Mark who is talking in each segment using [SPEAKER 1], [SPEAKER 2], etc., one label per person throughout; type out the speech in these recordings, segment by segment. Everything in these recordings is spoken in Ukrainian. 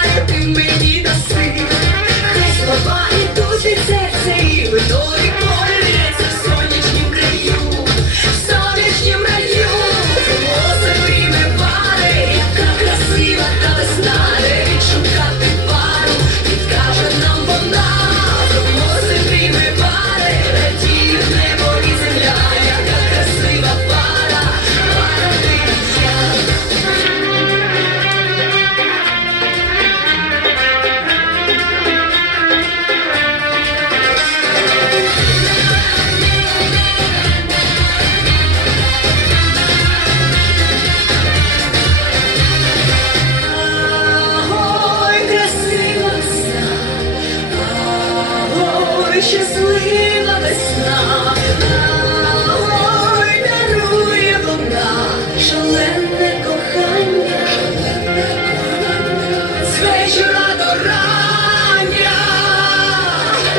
[SPEAKER 1] I can make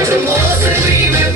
[SPEAKER 1] Зимо сили не